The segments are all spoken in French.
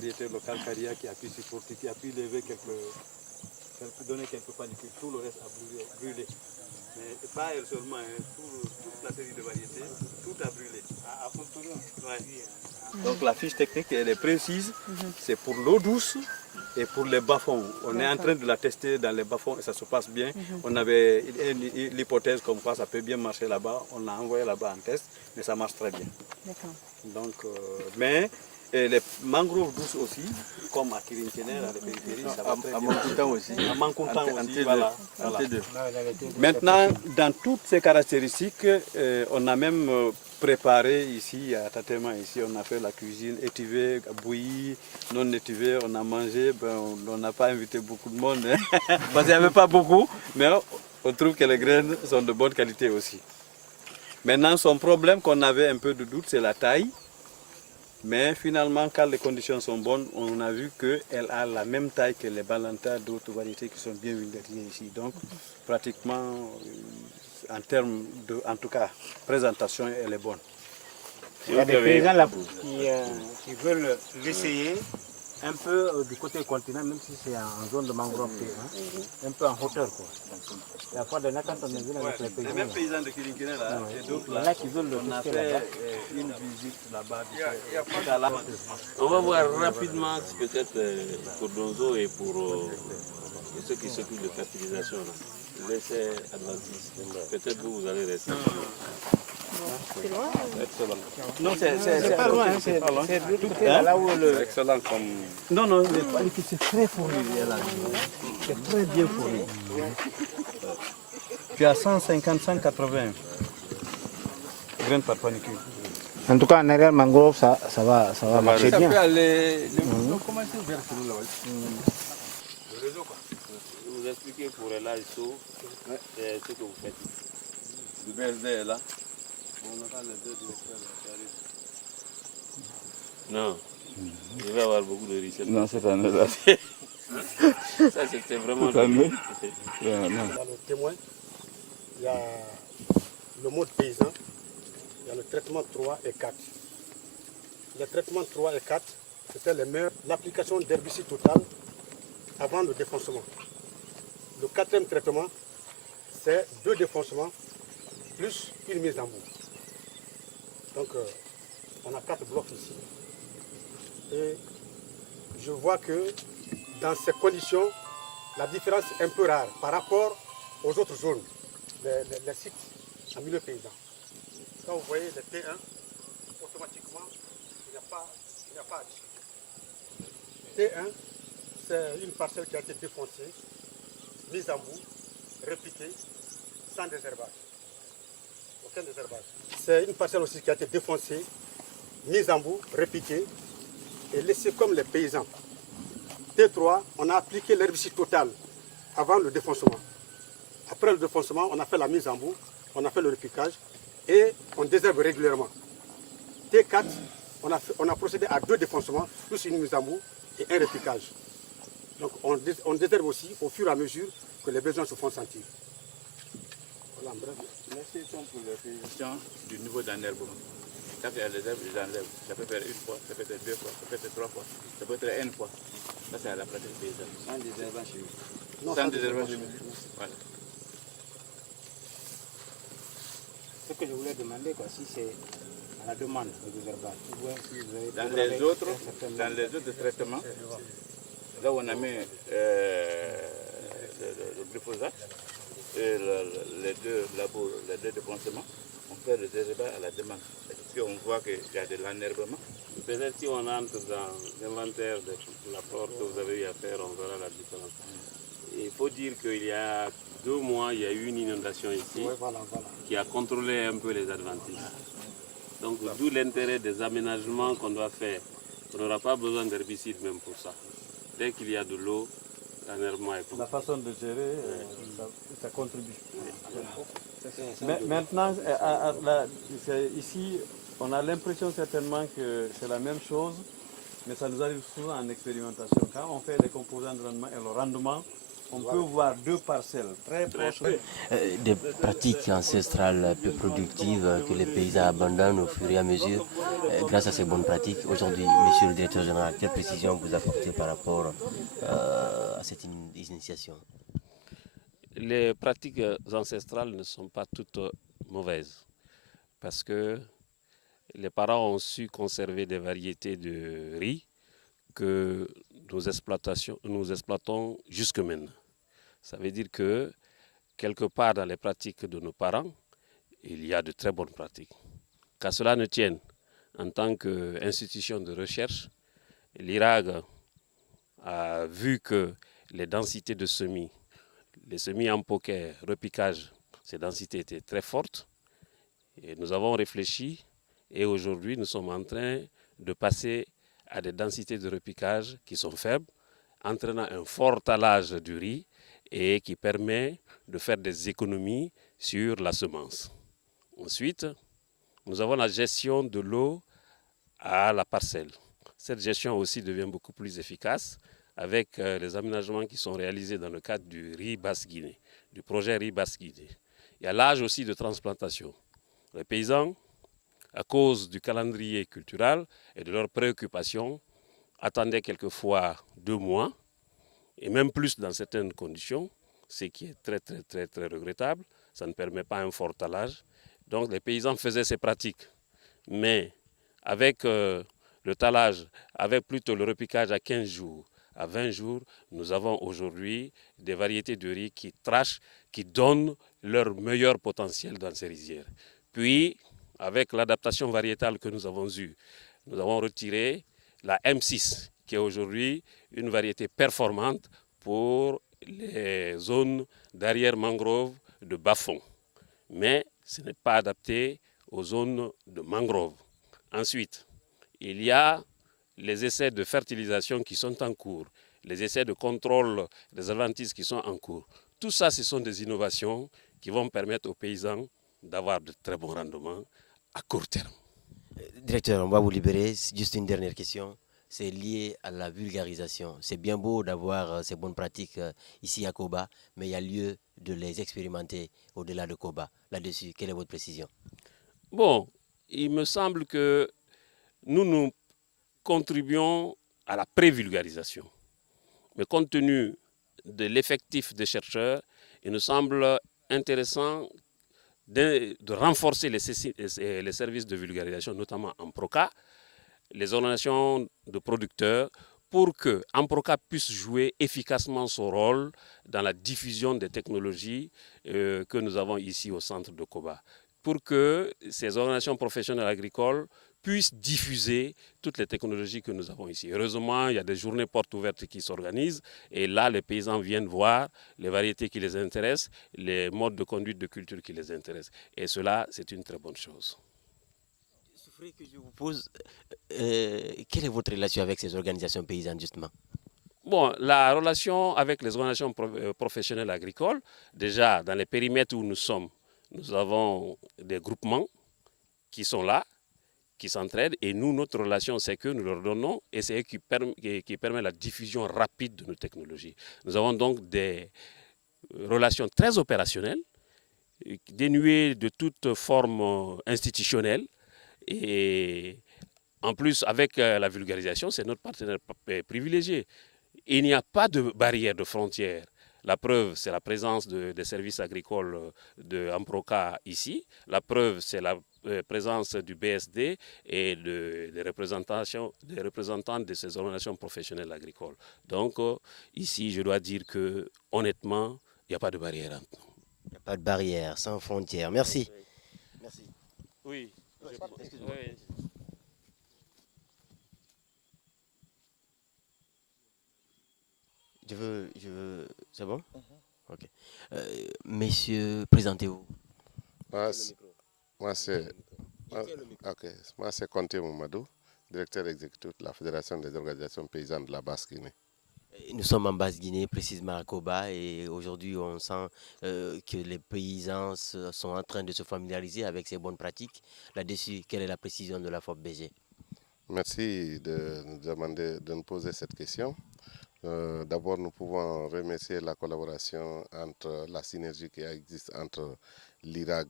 variété locale Caria qui a pu supporter, qui a pu lever donner quelques panicules. Tout le reste a brûlé. Mais pas elle seulement, hein, toute la série de variétés, tout a brûlé. Ouais. Donc la fiche technique, elle est précise, c'est pour l'eau douce et pour les bas-fonds. On est en train de la tester dans les bas-fonds et ça se passe bien. On avait l'hypothèse comme quoi ça peut bien marcher là-bas, on l'a envoyé là-bas en test, mais ça marche très bien. Donc, mais les mangroves douces aussi, comme à Kirinkener, à la périphérie, ça va très bien. À Mankountan aussi. À Mankountan aussi, voilà. Maintenant, dans toutes ces caractéristiques, on a même préparé ici, à Tatema, ici, on a fait la cuisine étivée, bouillie, non étivée, on a mangé, on n'a pas invité beaucoup de monde, hein, parce qu'il n'y avait pas beaucoup, mais on trouve que les graines sont de bonne qualité aussi. Maintenant, son problème qu'on avait un peu de doute, c'est la taille. Mais finalement, quand les conditions sont bonnes, on a vu qu'elle a la même taille que les balantas d'autres variétés qui sont bien vulgarisées ici. Donc, pratiquement, en termes de, en tout cas, présentation, elle est bonne. Il y a des paysans là qui veulent l'essayer un peu du côté continent, même si c'est en zone de mangrove, un peu en hauteur. Quoi. Il y a pas de quand on est venu avec les paysans. Les mêmes paysans de Kirinkener là, et d'autres là, on a fait une visite là-bas. On va voir rapidement peut-être pour Donzo et pour ceux qui s'occupent de fertilisation. Laissez Adventiste. Peut-être vous allez rester. C'est loin. Excellent. Non, C'est pas loin, c'est là où le... Excellent comme... Non, non, les panicules, c'est très fourni. C'est très bien fourni. Tu as 150, 180 graines par panicule. En tout cas, en arrière mangrove, ça va marcher bien. Ça peut aller... Comment c'est vers celui-là? Le réseau, quoi. Vous expliquez pour Ella Isso ce que vous faites. Le BSD est là. On aura les deux directeurs qui arrivent. Non. Je vais avoir beaucoup de richesse. Non, cette année-là. Ça, c'était vraiment... Cette année. Dans le témoin, il y a le mode paysan, il y a le traitement 3 et 4. Les traitements 3 et 4, c'était les meilleurs. L'application d'herbicide total avant le défoncement. Le quatrième traitement, c'est 2 défoncements plus une mise en boue. Donc, on a 4 blocs ici. Et je vois que dans ces conditions, la différence est un peu rare par rapport aux autres zones, les sites en milieu paysan. Quand vous voyez les T1, automatiquement, il n'y a pas à discuter. T1, c'est une parcelle qui a été défoncée, mise en boue, répliquée, sans désherbage. Aucun désherbage. C'est une parcelle aussi qui a été défoncée, mise en boue, répliquée et laissée comme les paysans. T3, on a appliqué l'herbicide total avant le défoncement. Après le défoncement, on a fait la mise en boue, on a fait le répliquage et on désherbe régulièrement. T4, on a procédé à 2 défoncements, plus une mise en boue et un répliquage. Donc on désherbe aussi au fur et à mesure que les besoins se font sentir. Voilà, bref. Merci pour la précision du niveau d'enherbement. Quand il y a les herbes, ils enlèvent. Ça peut faire 1 fois, ça peut être 2 fois, ça peut être 3 fois, ça peut être 1 fois. Ça, c'est à la pratique paysanne. Sans désherbage chimique. Non, Sans désherbage chimique. Voilà. Ce que je voulais demander, si c'est à la demande de désherbage. Dans les autres traitements, là où on a mis le glyphosate et les deux labos, les 2 dépensements, on fait le désherbage à la demande. Si on voit qu'il y a de l'enherbement, Peut-être si on entre dans l'inventaire de l'apport que vous avez eu à faire, on verra la différence. Il faut dire qu'il y a 2 mois, il y a eu une inondation ici qui a contrôlé un peu les adventistes. Donc d'où l'intérêt des aménagements qu'on doit faire. On n'aura pas besoin d'herbicide même pour ça. Dès qu'il y a de l'eau, l'enherbement est La façon de gérer, ça contribue. Mais maintenant, ici, on a l'impression certainement que c'est la même chose, mais ça nous arrive souvent en expérimentation. Quand on fait les composants de rendement et le rendement, On peut voir 2 parcelles très proches. Des pratiques ancestrales peu productives que les paysans abandonnent au fur et à mesure grâce à ces bonnes pratiques. Aujourd'hui, monsieur le directeur général, quelle précision vous apportez par rapport à cette initiation? Les pratiques ancestrales ne sont pas toutes mauvaises parce que les parents ont su conserver des variétés de riz que nous exploitons jusque maintenant. Ça veut dire que quelque part dans les pratiques de nos parents, il y a de très bonnes pratiques. Qu'à cela ne tienne, en tant qu'institution de recherche, l'IRAG a vu que les densités de semis, les semis en poker, repiquage, ces densités étaient très fortes. Et nous avons réfléchi et aujourd'hui nous sommes en train de passer à des densités de repiquage qui sont faibles, entraînant un fort talage du riz et qui permet de faire des économies sur la semence. Ensuite, nous avons la gestion de l'eau à la parcelle. Cette gestion aussi devient beaucoup plus efficace avec les aménagements qui sont réalisés dans le cadre du riz Basse-Guinée, du projet riz Basse-Guinée. Il y a l'âge aussi de transplantation. Les paysans, à cause du calendrier culturel et de leurs préoccupations, attendaient quelquefois 2 mois, et même plus dans certaines conditions, ce qui est très regrettable. Ça ne permet pas un fort talage. Donc les paysans faisaient ces pratiques. Mais avec le talage, avec plutôt le repiquage à 15 jours, à 20 jours, nous avons aujourd'hui des variétés de riz qui trachent, qui donnent leur meilleur potentiel dans ces rizières. Puis, avec l'adaptation variétale que nous avons eue, nous avons retiré la M6, qui est aujourd'hui une variété performante pour les zones d'arrière mangrove de bas-fond. Mais ce n'est pas adapté aux zones de mangrove. Ensuite, il y a les essais de fertilisation qui sont en cours, les essais de contrôle des adventices qui sont en cours. Tout ça, ce sont des innovations qui vont permettre aux paysans d'avoir de très bons rendements à court terme. Directeur, on va vous libérer. Juste une dernière question. C'est lié à la vulgarisation. C'est bien beau d'avoir ces bonnes pratiques ici à Koba, mais il y a lieu de les expérimenter au-delà de Koba. Là-dessus, quelle est votre précision? Bon, il me semble que nous contribuons à la pré-vulgarisation. Mais compte tenu de l'effectif des chercheurs, il nous semble intéressant de renforcer les services de vulgarisation, notamment en PROCA, les organisations de producteurs, pour que Amproca puisse jouer efficacement son rôle dans la diffusion des technologies que nous avons ici au centre de Koba, pour que ces organisations professionnelles agricoles puissent diffuser toutes les technologies que nous avons ici. Heureusement, il y a des journées portes ouvertes qui s'organisent et là, les paysans viennent voir les variétés qui les intéressent, les modes de conduite de culture qui les intéressent. Et cela, c'est une très bonne chose. Que je vous pose, quelle est votre relation avec ces organisations paysannes, justement? Bon, la relation avec les organisations professionnelles agricoles, déjà dans les périmètres où nous sommes, nous avons des groupements qui sont là, qui s'entraident, et nous, notre relation, c'est que nous leur donnons, et c'est eux qui permet la diffusion rapide de nos technologies. Nous avons donc des relations très opérationnelles, dénuées de toute forme institutionnelle, et en plus, avec la vulgarisation, c'est notre partenaire privilégié. Il n'y a pas de barrière de frontière. La preuve, c'est la présence des services agricoles de Amproca ici. La preuve, c'est la présence du BSD et des représentants de ces organisations professionnelles agricoles. Donc, ici, je dois dire que, honnêtement, il n'y a pas de barrière entre nous. Il n'y a pas de barrière, sans frontières. Merci. Merci. Oui. C'est bon? Ok. Messieurs, présentez-vous. Moi, c'est Conté Mamadou, directeur exécutif de la Fédération des organisations paysannes de la Basse-Guinée. Nous sommes en Basse-Guinée, précisément à Koba, et aujourd'hui on sent que les paysans sont en train de se familiariser avec ces bonnes pratiques. Là-dessus, quelle est la précision de la FOPBG? Merci de nous poser cette question. D'abord, nous pouvons remercier la collaboration entre la synergie qui existe entre l'IRAG,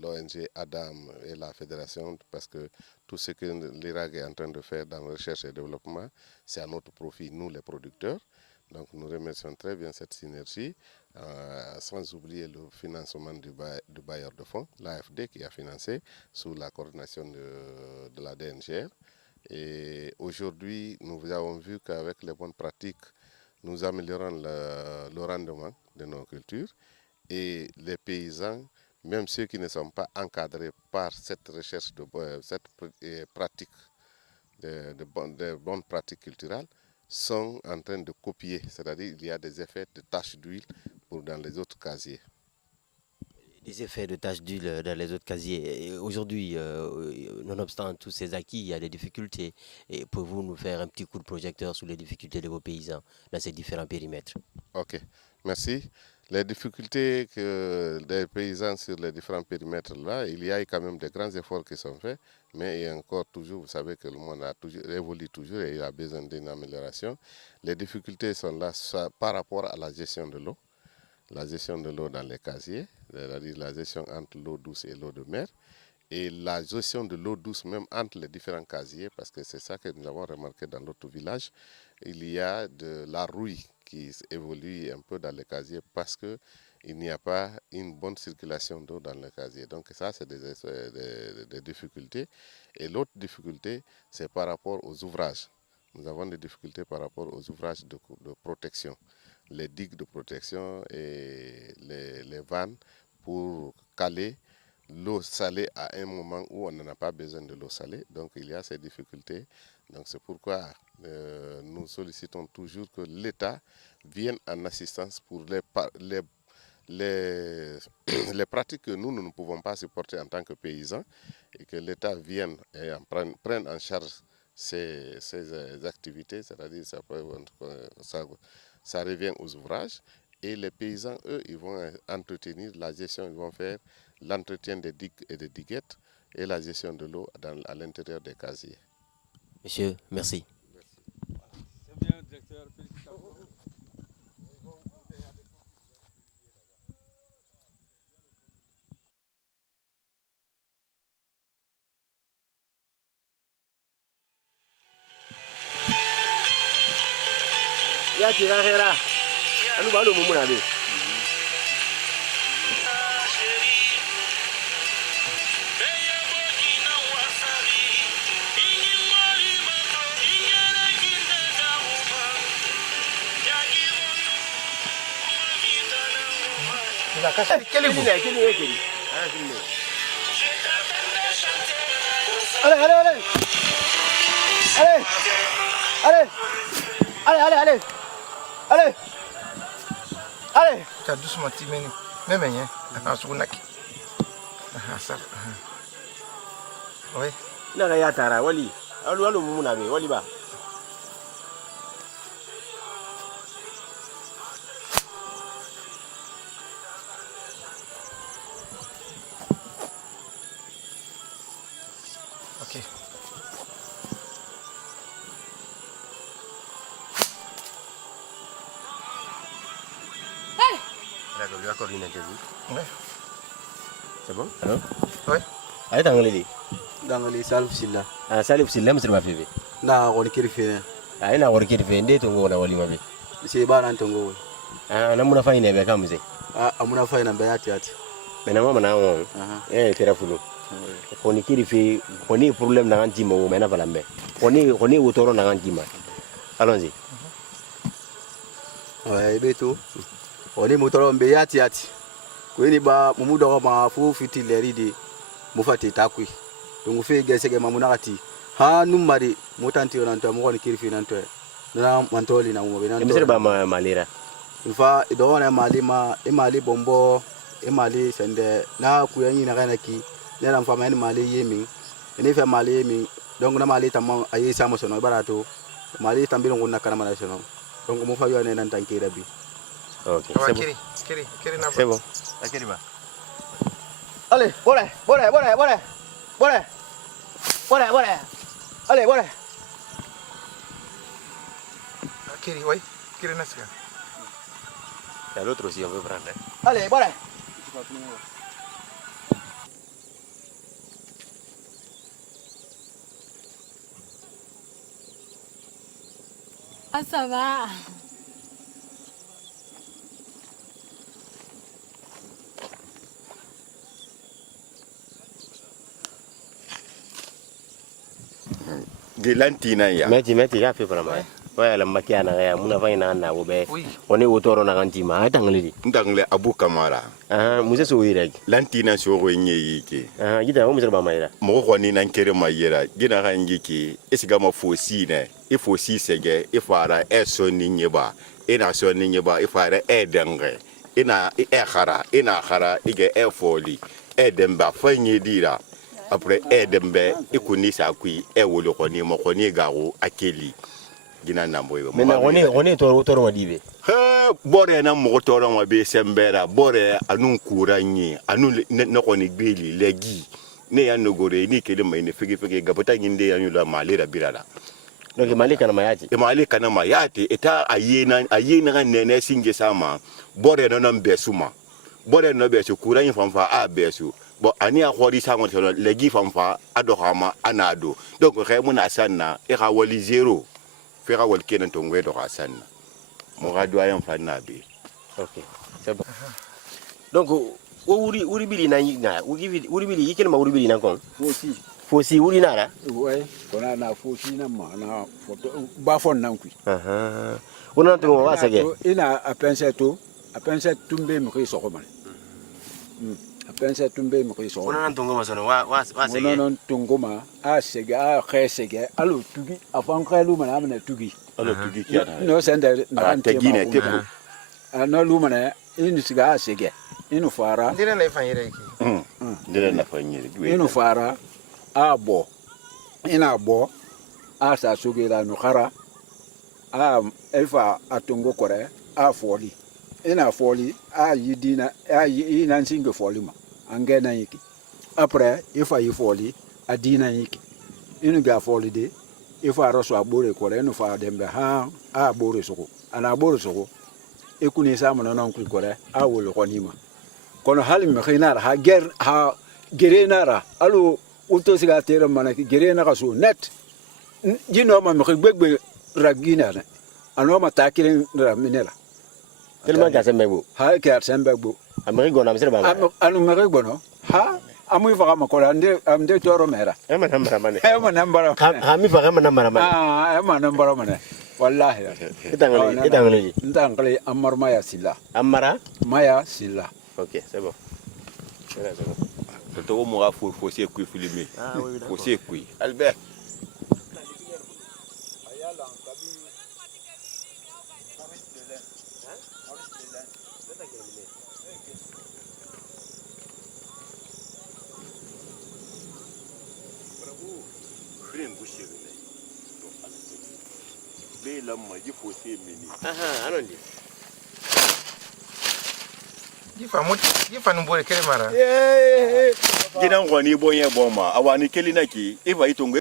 l'ONG ADAM et la fédération, parce que tout ce que l'IRAG est en train de faire dans la recherche et développement, c'est à notre profit, nous les producteurs. Donc nous remercions très bien cette synergie, sans oublier le financement du bailleur de fonds, l'AFD, qui a financé sous la coordination de la DNGR. Et aujourd'hui, nous avons vu qu'avec les bonnes pratiques, nous améliorons le rendement de nos cultures. Et les paysans, même ceux qui ne sont pas encadrés par cette recherche, cette pratique de bonnes pratiques culturelles, sont en train de copier. C'est-à-dire qu'il y a des effets de taches d'huile dans les autres casiers. Des effets de taches d'huile dans les autres casiers. Aujourd'hui, nonobstant tous ces acquis, il y a des difficultés. Et pouvez-vous nous faire un petit coup de projecteur sur les difficultés de vos paysans dans ces différents périmètres? Ok, merci. Les difficultés des paysans sur les différents périmètres là, il y a quand même des grands efforts qui sont faits, mais il y a encore toujours, vous savez que le monde évolue toujours et il a besoin d'une amélioration. Les difficultés sont là par rapport à la gestion de l'eau. La gestion de l'eau dans les casiers, c'est-à-dire la gestion entre l'eau douce et l'eau de mer, et la gestion de l'eau douce même entre les différents casiers, parce que c'est ça que nous avons remarqué dans notre village. Il y a de la rouille qui évolue un peu dans les casiers parce qu'il n'y a pas une bonne circulation d'eau dans les casiers. Donc ça, c'est des difficultés. Et l'autre difficulté, c'est par rapport aux ouvrages. Nous avons des difficultés par rapport aux ouvrages de protection. Les digues de protection et les vannes pour caler l'eau salée à un moment où on n'en a pas besoin de l'eau salée. Donc il y a ces difficultés. Donc c'est pourquoi nous sollicitons toujours que l'État vienne en assistance pour les pratiques que nous ne pouvons pas supporter en tant que paysans, et que l'État vienne et prenne en charge ces activités, c'est-à-dire ça revient aux ouvrages, et les paysans, eux, ils vont entretenir la gestion, ils vont faire l'entretien des digues et des diguettes et la gestion de l'eau à l'intérieur des casiers. Monsieur, merci. C'est bien, directeur. Félicitations. Ya tira hera. Anu ba lo mu muna be. Quel est vous? Allez, allez, allez. Allez. Allez. Allez, allez, allez. Allez. Allez. Tu as doucement timé. Même rien. Sur une ça. Oui. Là, il y a Tara, Wali. Allô, Mounabe, Wali ba. Ok. D'accord, lui accorder une interview. Ouais. C'est bon? Alors? Oui. Allez, t'as engagé. Dangali Salif Silla. Ah, Salif Silla, monsieur ma fille. Na woni kiri fene. Ah, ina worki de fende to ngona wali mabe. Si bana ntongo. Ah, namuna fine be kamze. Ah, amuna faina bayati ati. Mena mama na won. Tera fulu. Koni kiri fi, koni problème na nganti mo mena valambe. Koni utoro na nganti ma. Allons-y. Ouais, beto. Oni mutoro mbe yati ati. Kweni ba mumuda wa mafu fiti leridi mufati takwi. Tungu fe gesege mamunakati. Ha numari mutanti onanto mo kiri fi nanto. Na mantoli na mo benanto. Monsieur ba malira. Infa idona malima imali bombo imali sende na kuyanyi na kanaki nena mfama ni mali yemi ni fe mali yemi donc na mali tamma ayi sama sono barato mali tambilo ngona kana mala sono donc mo fa yo ne nan tankira bi. OK, c'est bon. C'est bon. Akiri ba. Allez, bora. Allez, bora. Kiri, oui. Kiri Nasca. Il y a l'autre aussi, on peut prendre. Allez, voilà. Ah, ça va. De lantina ya. Meti ya fait vraiment. Ouais, la maquia na ya muna vaina na obe. On est autour na kantima, atangleli. Ndangle Abu Kamara. Musa so yirek. Lantina so wenye yike. Gita o musa ba mayira. Mo ko ni nan kere mayira. Gina kan yike. Esiga ma fosi ne. E fosi sege, e fara e so ni nyeba. E na so ni nyeba, e fara e denge. E na e khara, e na khara ige e foli. E demba fanye dira. Après e dembe e kuni sa kui e wolo ko ni mo ko ni gawo akeli. Gina nambo e. Mais on est toro wadibe. Bore na mo toro mo be sembera bore anun kuranyi anun no ko ni gbeli legi ne ya no gore ni kele mai ne fege gabata nginde ya nyula malera birala. Donc malika na mayati. E malika na mayati eta ayena ga nene singe sama bore no no besuma. Bore no besu kuranyi famfa a besu. Bon ani a khori sa ngol legi famfa adohama anado. Donc re na sanna e ga wali zero. Fera wal kenen to ngwe do ga sanna. Mon doyen Fanabi. Ok, c'est bon. Donc, uri bili na uri bili yikele ma uri bili na kon. Fosi uri nara. Ouais, on a na fosi na ma na photo ba fon nan kui. Ona to wa sege. Ina apense tumbe mo ko so ko man. Apense tumbe mo ko so. Ona to ngoma sono wa sege. Ona to ngoma a sege a khesege alo tugi afan khelu man amna tugi. Alors tu dis no sende na tegine tepu no lumane inu siga asege inu fara Ndire na ifanyire iki. Ndire na fanyire. Inu fara abo ina abo asa sugila no khara elfa atungo kore a foli ina foli a yidina a ina singe foli ma angena yiki après ifa yifoli adina yiki inu ga foli de ifa roso abore kore no fa dembe ha abore soko ana abore soko ekuni sama no non kore a wolo konima kono hal mi khina ha gerenara alu uto siga tera manaki gerena ka so net jino ma mi gbegbe ragina na ano ma takire ra minela tellement ka sembe bo ha ka sembe bo ameri gona misere ba anu meri gono ha amu faga makora ande toro mera ema nambara mane ha mi faga nambara mane ema nambara mane wallahi itangoli ndangale amar maya silla amara maya silla. Ok, c'est bon. C'est bon. C'est tout moi faut c'est qui filmer. Faut c'est qui Albert. Yifa numbore kele mara. Gina ngwani bonye boma awani kelina ki iva itongo